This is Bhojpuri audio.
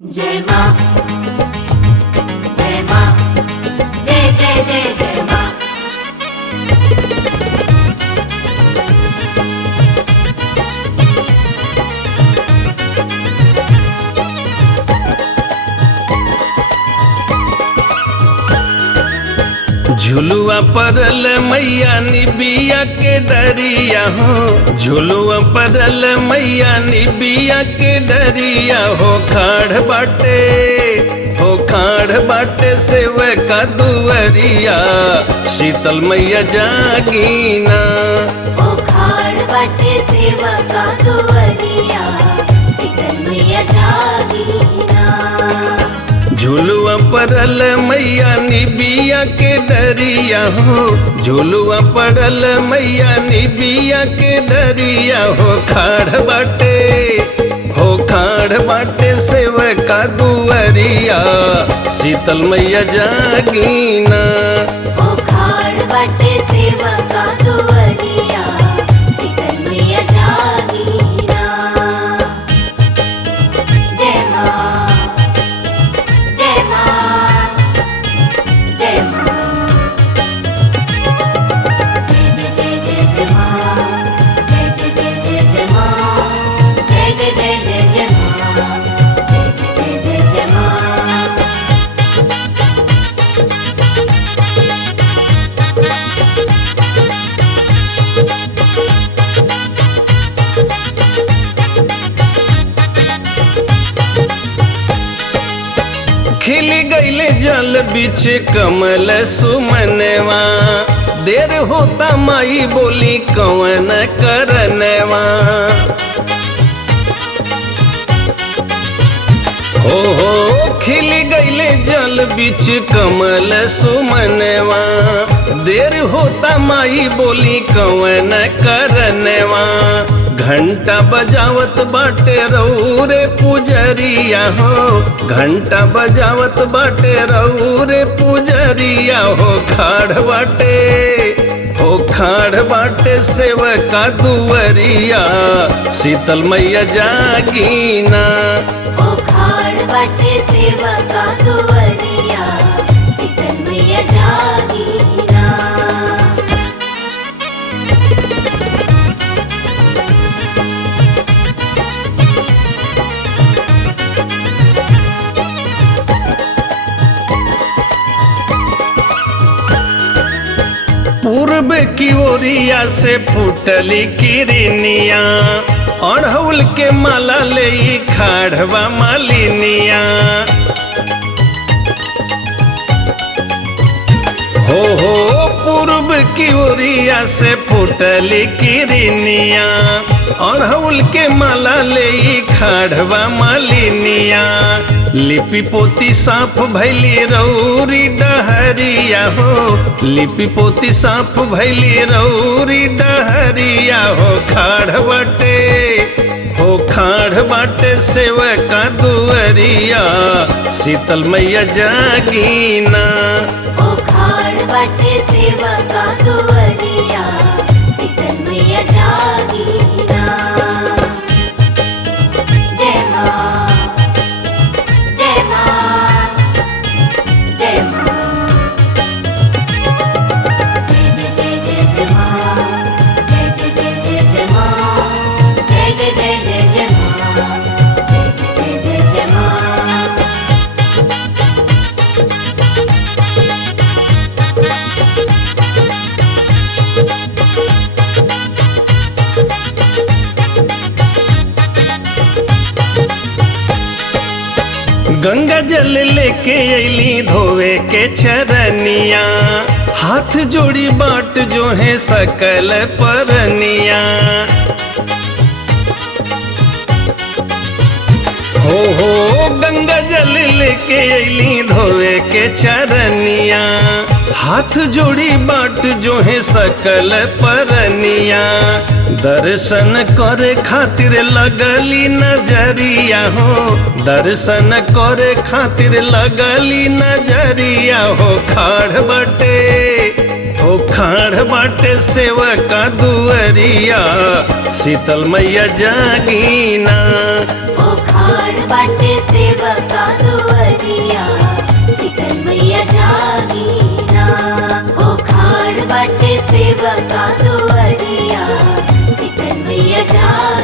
जय माँ, जय माँ, जय जय जय जय माँ। झुलुआ परल मैया निबिया के डरिया हो, झुलुआ परल मैया निबिया के डरिया हो। खाड़ बाटे सेवका दुवरिया, शीतल मैया जागीना। ओ खाड़ बाटे सेवका दुवरिया, शीतल मैया जागीना। झुलुआ परल मैया निबिया के डरिया हो, झुलुआ परल मैया निबिया के डरिया हो। खाड़ बाटे सेवका दुवरिया, शीतल मैया जागीना। ओ खाड़ बाटे सेवका दुवरिया, शीतल मैया जागीना। जय माँ, जय माँ, जय माँ। जय जय जय जय जय माँ, जय जय जय जय जय माँ, जय जय जय जय जय माँ, जय जय जय जय जय माँ। खिल गईले जल बीच कमल सुमनवा, देर होता माई बोली कवन करनवा। हो खिल गईले जल बीच कमल सुमनवा, देर होता माई बोली कवन करनवा। घंटा बजावत बाटे रौरे पुजरिया हो, घंटा बजावत बाटे रौरे पुजरिया हो। खाड़ बाटे सेवका दुवरिया, शीतल मैया जागीना। ओ खाड़ बाटे सेवका दुवरिया, शीतल मैया जागीना। पूर्व की ओरिया से फूटली किरनिया, अड़हुल के माला ले खाड़वा मालिनिया। हो पूर्व की ओरिया से फूटली किरनिया, अड़हुल के माला ले खाड़वा मालिनिया। लिपि पोती साफ भैली रौरी डहरिया हो, लिपि पोती साफ भैली रौरी डहरिया हो। खाड़ बाटे सेवका दुवरिया, शीतल मैया जागीना। ओ खाड़ बाटे सेवका दुवरिया, शीतल मैया जागीना। जय माँ, जय माँ, जय माँ। जय जय जय जय जय माँ, जय जय जय जय जय माँ, जय जय जय जय जय माँ, जय जय जय जय जय माँ। गंगा जल लेके अली धोवे के चरनिया, हाथ जोड़ी बाट जो है सकल परनिया। हो गंगा जल लेके अली धोवे के चरनिया, हाथ जोड़ी बाट जो है सकल परनिया। दर्शन करे खातिर लगली नजरिया हो, दर्शन करे खातिर लगली नजरिया हो। खाड़ बाटे सेवका दुवरिया, शीतल मैया जागीना। ओ खाड़ बाटे सेवका बाटे सेवा का दुआरिया शीतल मैया जाग